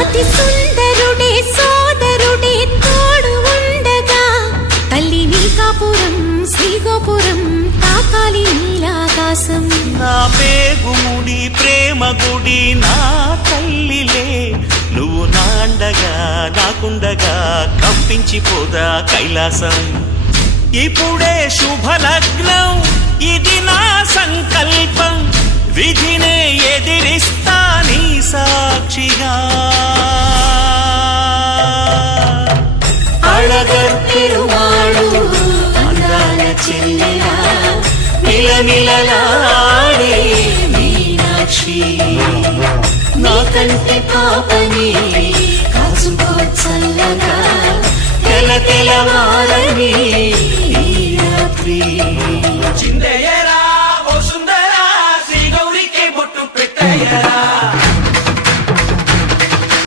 అతి సుందరుడే సోదరుడే తోడు ఉండగా తల్లి నీ కాపురం శ్రీగోపురం తాకాలి నీలాకాశం. నా పేగుముడి ప్రేమ గుడి నా తల్లిలే, నువ్వు నాండగా నాకుండగా కంపించిపోదా కైలాసం. ఇప్పుడే శుభలగ్నం ఇది నా సంకల్పం, విధినే ఎదిరిస్తా నీ సాక్షిగా. అళగర్ పెరుమాళు అందాల చెల్లెలా మిలమిలలాడే మీనాక్షి, నా కంటి పాపని కాచుకో చల్లగా తెల తెలవారని